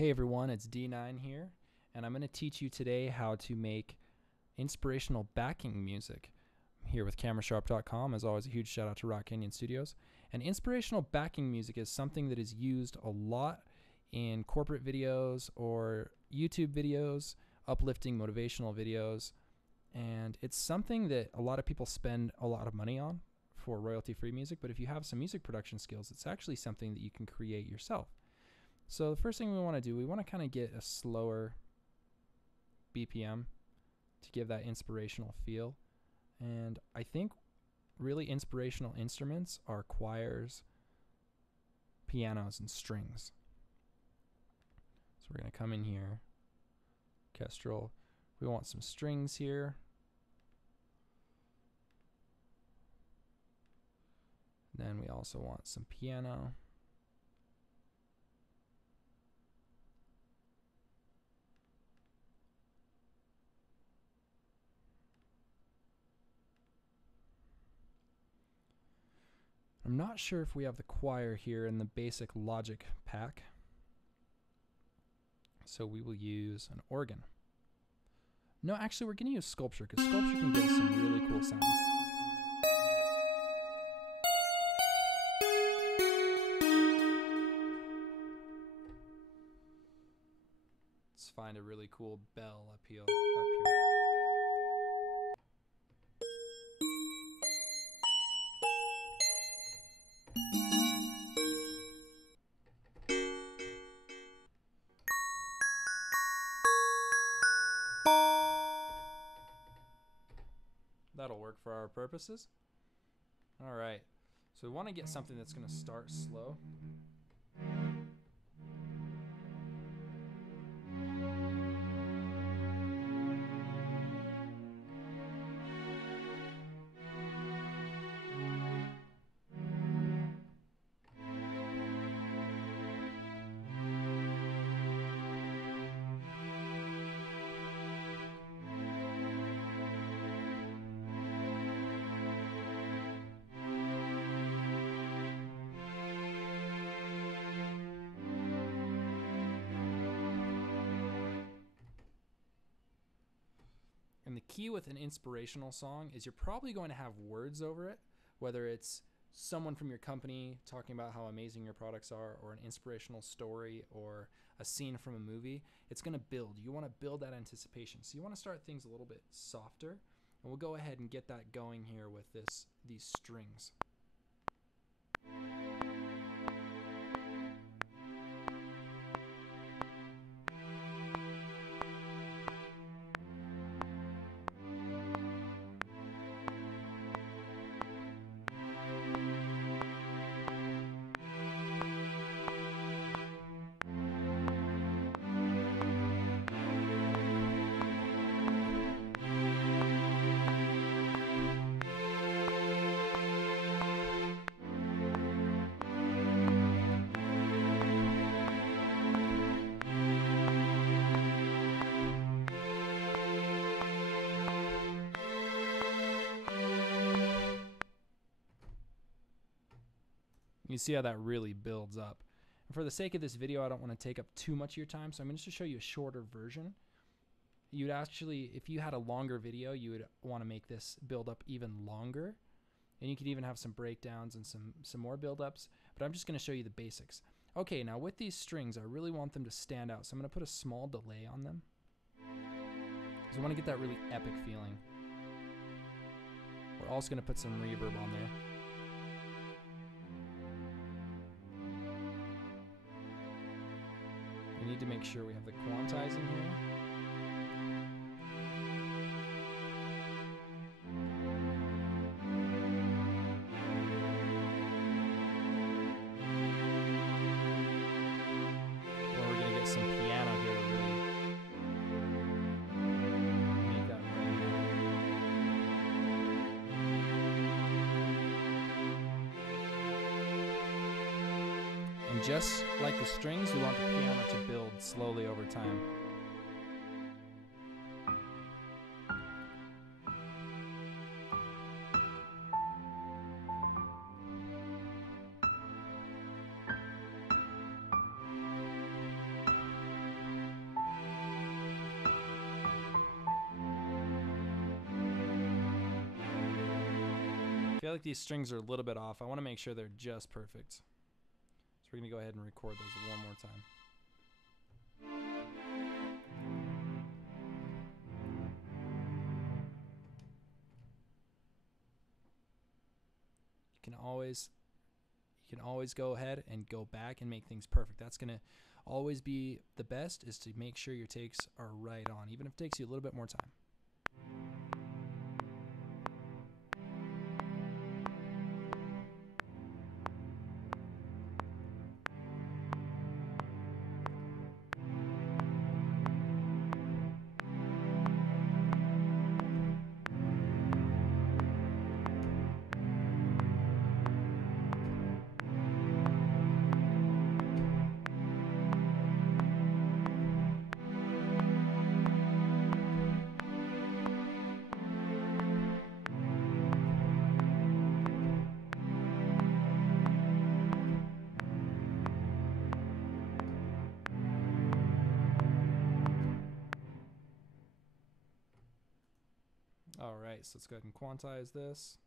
Hey everyone, it's D9 here, and I'm going to teach you today how to make inspirational backing music. I'm here with CameraSharp.com. As always, a huge shout out to Rock Canyon Studios. And inspirational backing music is something that is used a lot in corporate videos or YouTube videos, uplifting motivational videos, and it's something that a lot of people spend a lot of money on for royalty-free music, but if you have some music production skills, it's actually something that you can create yourself. So the first thing we want to do, we want to kind of get a slower BPM to give that inspirational feel. And I think really inspirational instruments are choirs, pianos, and strings. So we're going to come in here, orchestral. We want some strings here. Then we also want some piano. I'm not sure if we have the choir here in the basic Logic pack, so we will use an organ. No, actually we're going to use Sculpture, because Sculpture can give us some really cool sounds. Let's find a really cool bell up here. That'll work for our purposes. All right, so we want to get something that's going to start slow. And the key with an inspirational song is you're probably going to have words over it, whether it's someone from your company talking about how amazing your products are, or an inspirational story, or a scene from a movie. It's going to build. You want to build that anticipation. So you want to start things a little bit softer, and we'll go ahead and get that going here with these strings. You see how that really builds up. And for the sake of this video, I don't want to take up too much of your time, so I'm going to just show you a shorter version. You'd actually, if you had a longer video, you would want to make this build up even longer. And you could even have some breakdowns and some more build-ups, but I'm just going to show you the basics. Okay, now with these strings, I really want them to stand out, so I'm going to put a small delay on them, because I want to get that really epic feeling. We're also going to put some reverb on there. We need to make sure we have the quantizing here. Or we're going to get some piano here to really make that ring. And just like the strings, we want the piano to build slowly over time. feel like these strings are a little bit off. I want to make sure they're just perfect. So we're going to go ahead and record those one more time. You can always go ahead and go back and make things perfect. That's going to always be the best, is to make sure your takes are right on, even if it takes you a little bit more time. All right, so let's go ahead and quantize this.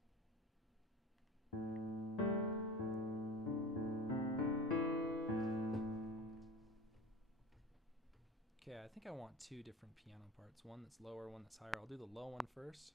Okay, I think I want two different piano parts, one that's lower, one that's higher. I'll do the low one first.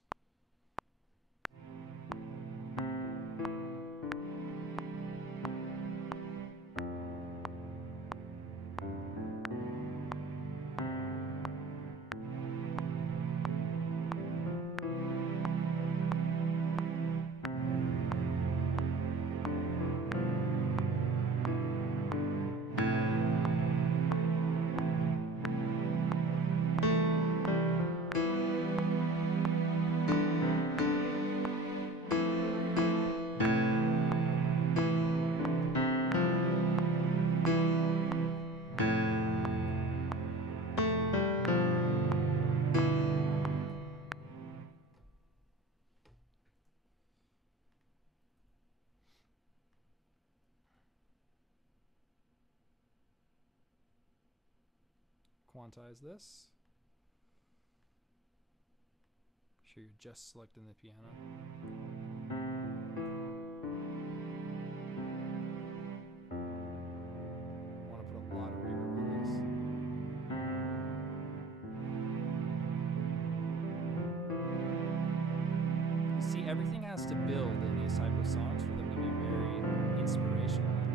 Quantize this. Make sure you're just selecting the piano. I want to put a lot of reverb on this. You see, everything has to build in these type of songs for them to be very inspirational and epic.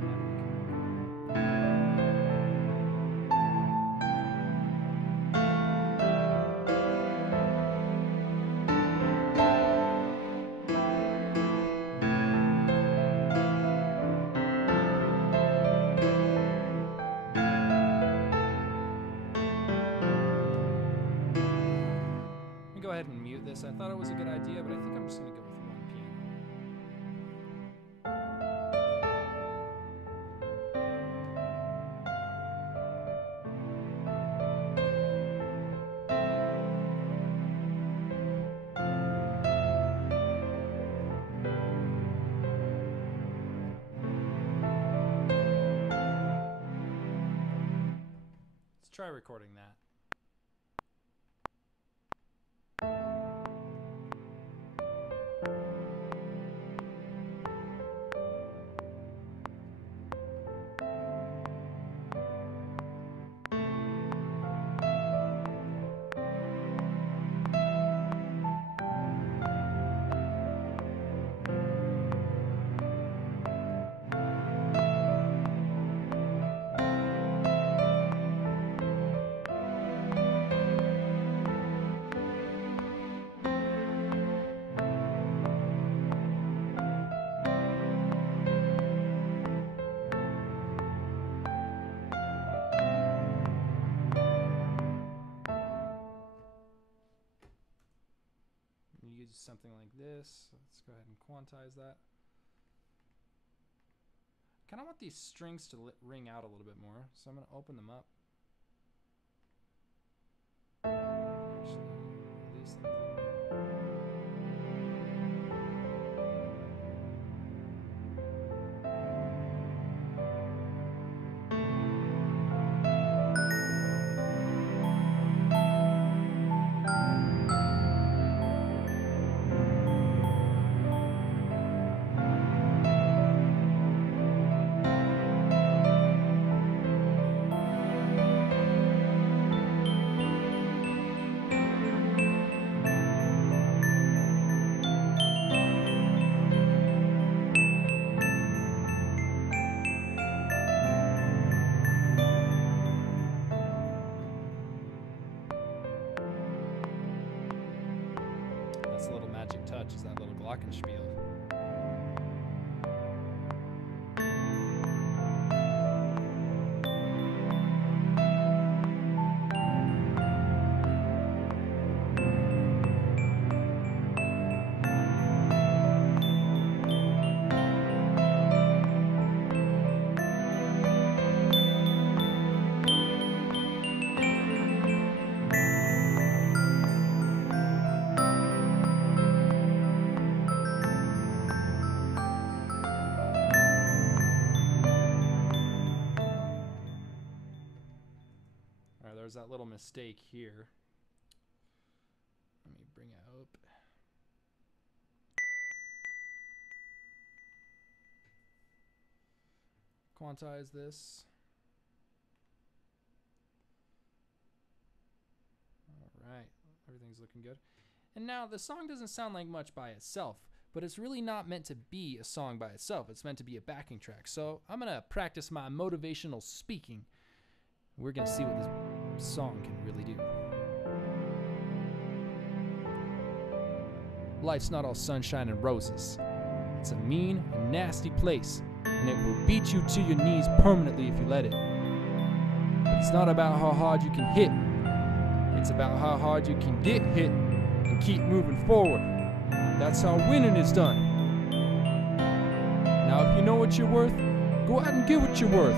Go ahead and mute this. I thought it was a good idea, but I think I'm just going to go with one piano. Let's try recording that. Use something like this. Let's go ahead and quantize that. I kind of want these strings to ring out a little bit more, so I'm going to open them up. Actually, release them. glockenspiel. There's that little mistake here. Let me bring it up. Quantize this. All right, everything's looking good. And now the song doesn't sound like much by itself, but it's really not meant to be a song by itself. It's meant to be a backing track. So I'm gonna practice my motivational speaking. We're gonna see what this song can really do. Life's not all sunshine and roses. It's a mean and nasty place, and it will beat you to your knees permanently if you let it. But it's not about how hard you can hit. It's about how hard you can get hit and keep moving forward. That's how winning is done. Now if you know what you're worth, go out and get what you're worth.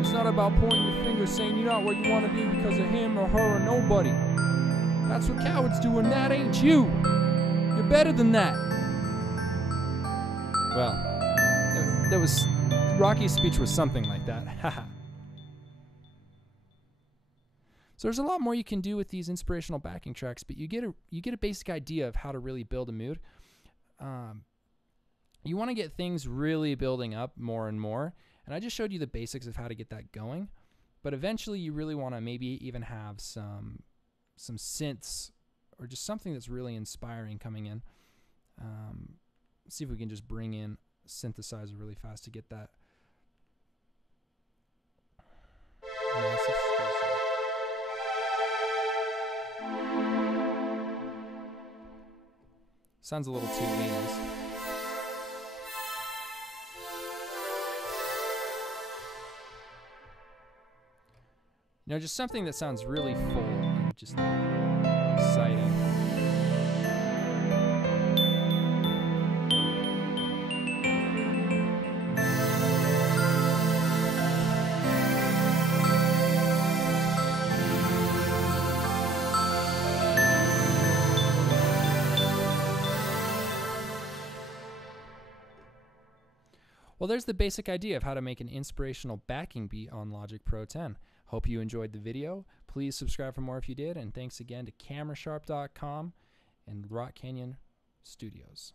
It's not about pointing your finger saying you're not where you want to be because of him or her or nobody. That's what cowards do, and that ain't you. You're better than that. Well, that was Rocky's speech was something like that. Haha. So there's a lot more you can do with these inspirational backing tracks, but you get a basic idea of how to really build a mood. You want to get things really building up more and more. And I just showed you the basics of how to get that going. But eventually you really want to maybe even have some synths or just something that's really inspiring coming in. See if we can just bring in a synthesizer really fast to get that massive spacer. Sounds a little too 80s. You know, just something that sounds really full and just exciting. Well, there's the basic idea of how to make an inspirational backing beat on Logic Pro 10. Hope you enjoyed the video. Please subscribe for more if you did, and thanks again to CameraSharp.com and Rock Canyon Studios.